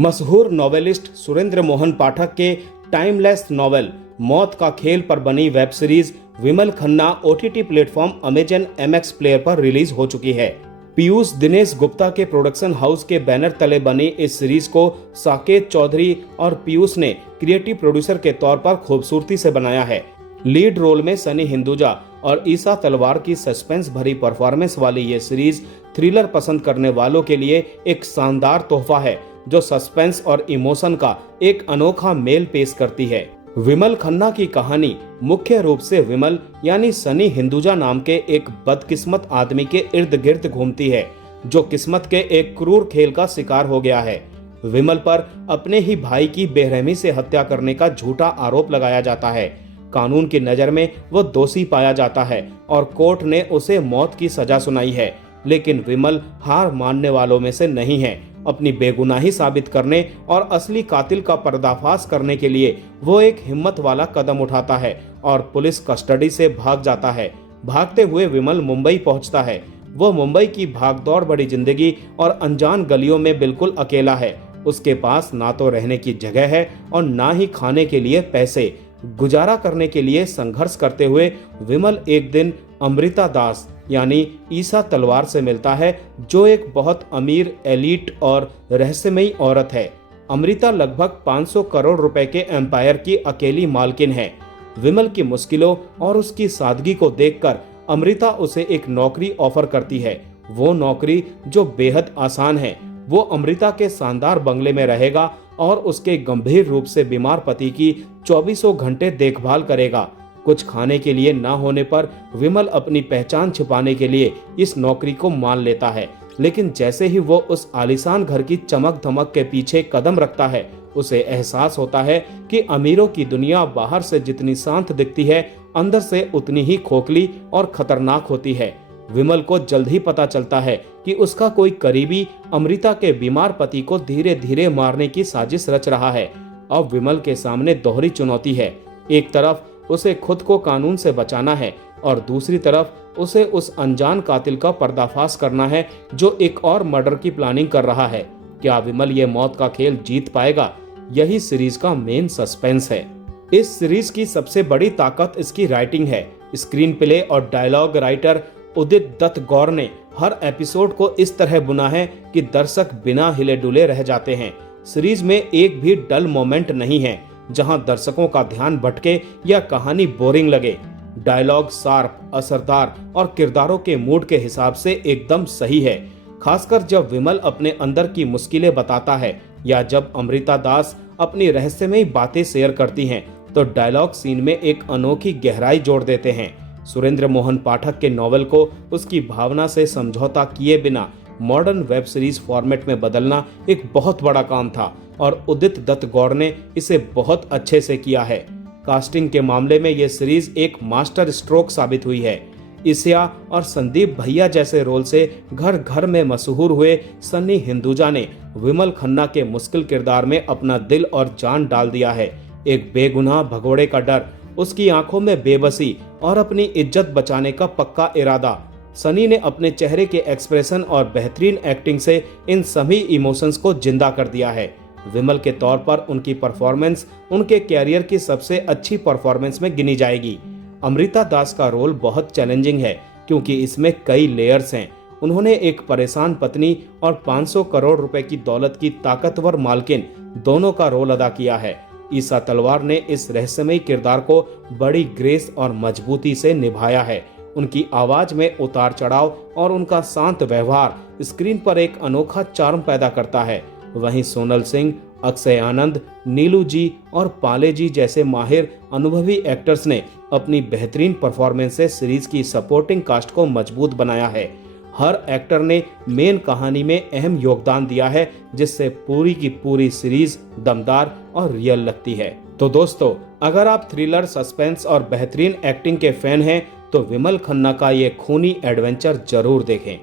मशहूर नॉवेलिस्ट सुरेंद्र मोहन पाठक के timeless novel मौत का खेल पर बनी web series Vimal Khanna OTT platform Amazon MX player पर रिलीज हो चुकी है। पीयूष दिनेश गुप्ता के प्रोडक्शन हाउस के बैनर तले बनी इस सीरीज को साकेत चौधरी और पीयूष ने क्रिएटिव प्रोड्यूसर के तौर पर खूबसूरती से बनाया है। लीड रोल में सनी हिंदुजा और ईसा तलवार की सस्पेंस भरी परफॉर्मेंस वाली ये सीरीज थ्रिलर पसंद करने वालों के लिए एक शानदार तोहफा है जो सस्पेंस और इमोशन का एक अनोखा मेल पेश करती है। विमल खन्ना की कहानी मुख्य रूप से विमल यानी सनी हिंदुजा नाम के एक बदकिस्मत आदमी के इर्द गिर्द घूमती है जो किस्मत के एक क्रूर खेल का शिकार हो गया है। विमल पर अपने ही भाई की बेरहमी से हत्या करने का झूठा आरोप लगाया जाता है। कानून की नजर में वो दोषी पाया जाता है और कोर्ट ने उसे मौत की सजा सुनाई है, लेकिन विमल हार मानने वालों में से नहीं है। अपनी बेगुनाही साबित करने और असली कातिल का पर्दाफाश करने के लिए वो एक हिम्मत वाला कदम उठाता है और पुलिस कस्टडी से भाग जाता है। भागते हुए विमल मुंबई पहुंचता है। वो मुंबई की भागदौड़ भरी जिंदगी और अनजान गलियों में बिल्कुल अकेला है। उसके पास ना तो रहने की जगह है और ना ही खाने के लिए पैसे। गुजारा करने के लिए संघर्ष करते हुए विमल एक दिन अमृता दास यानी ईसा तलवार से मिलता है जो एक बहुत अमीर एलीट और रहस्यमयी औरत है। अमृता लगभग 500 करोड़ रुपए के एम्पायर की अकेली मालकिन है। विमल की मुश्किलों और उसकी सादगी को देखकर अमृता उसे एक नौकरी ऑफर करती है। वो नौकरी जो बेहद आसान है। वो अमृता के शानदार बंगले में रहेगा और उसके गंभीर रूप से बीमार पति की 24 घंटे देखभाल करेगा। कुछ खाने के लिए ना होने पर विमल अपनी पहचान छिपाने के लिए इस नौकरी को मान लेता है, लेकिन जैसे ही वो उस आलीशान घर की चमक धमक के पीछे कदम रखता है उसे एहसास होता है कि अमीरों की दुनिया बाहर से जितनी शांत दिखती है अंदर से उतनी ही खोखली और खतरनाक होती है। विमल को जल्द ही पता चलता है कि उसका कोई करीबी अमृता के बीमार पति को धीरे धीरे मारने की साजिश रच रहा है। अब विमल के सामने दोहरी चुनौती है। एक तरफ उसे खुद को कानून से बचाना है और दूसरी तरफ उसे उस अनजान कातिल का पर्दाफाश करना है जो एक और मर्डर की प्लानिंग कर रहा है। क्या विमल ये मौत का खेल जीत पाएगा? यही सीरीज का मेन सस्पेंस है। इस सीरीज की सबसे बड़ी ताकत इसकी राइटिंग है। स्क्रीन प्ले और डायलॉग राइटर उदित दत्त गौर ने हर एपिसोड को इस तरह बुना है कि दर्शक बिना हिले डुले रह जाते हैं। सीरीज में एक भी डल मोमेंट नहीं है जहां दर्शकों का ध्यान भटके या कहानी बोरिंग लगे। डायलॉग शार्प, असरदार और किरदारों के मूड के हिसाब से एकदम सही है। खासकर जब विमल अपने अंदर की मुश्किलें बताता है या जब अमृता दास अपनी रहस्यमयी बातें शेयर करती हैं, तो डायलॉग सीन में एक अनोखी गहराई जोड़ देते हैं। सुरेंद्र मोहन पाठक के नॉवेल को उसकी भावना से समझौता किए बिना मॉडर्न वेब सीरीज फॉर्मेट में बदलना एक बहुत बड़ा काम था और उदित दत्त गौर ने इसे बहुत अच्छे से किया है। कास्टिंग के मामले में यह सीरीज एक मास्टर स्ट्रोक साबित हुई है। ईसा और संदीप भैया जैसे रोल से घर घर में मशहूर हुए सनी हिंदुजा ने विमल खन्ना के मुश्किल किरदार में अपना दिल और जान डाल दिया है। एक बेगुनाह भगोड़े का डर, उसकी आंखों में बेबसी और अपनी इज्जत बचाने का पक्का इरादा। सनी ने अपने चेहरे के एक्सप्रेशन और बेहतरीन एक्टिंग से इन सभी इमोशंस को जिंदा कर दिया है। विमल के तौर पर उनकी परफॉर्मेंस उनके कैरियर की सबसे अच्छी परफॉर्मेंस में गिनी जाएगी। अमृता दास का रोल बहुत चैलेंजिंग है क्योंकि इसमें कई लेयर्स हैं। उन्होंने एक परेशान पत्नी और 500 करोड़ रुपए की दौलत की ताकतवर मालकिन दोनों का रोल अदा किया है। ईसा तलवार ने इस रहस्यमयी किरदार को बड़ी ग्रेस और मजबूती से निभाया है। उनकी आवाज में उतार चढ़ाव और उनका शांत व्यवहार स्क्रीन पर एक अनोखा चार्म पैदा करता है। वहीं सोनल सिंह, अक्षय आनंद, नीलू जी और पाले जी जैसे माहिर अनुभवी एक्टर्स ने अपनी बेहतरीन परफॉर्मेंस से सीरीज की सपोर्टिंग कास्ट को मजबूत बनाया है। हर एक्टर ने मेन कहानी में अहम योगदान दिया है जिससे पूरी की पूरी सीरीज दमदार और रियल लगती है। तो दोस्तों, अगर आप थ्रिलर, सस्पेंस और बेहतरीन एक्टिंग के फैन हैं तो विमल खन्ना का ये खूनी एडवेंचर जरूर देखें।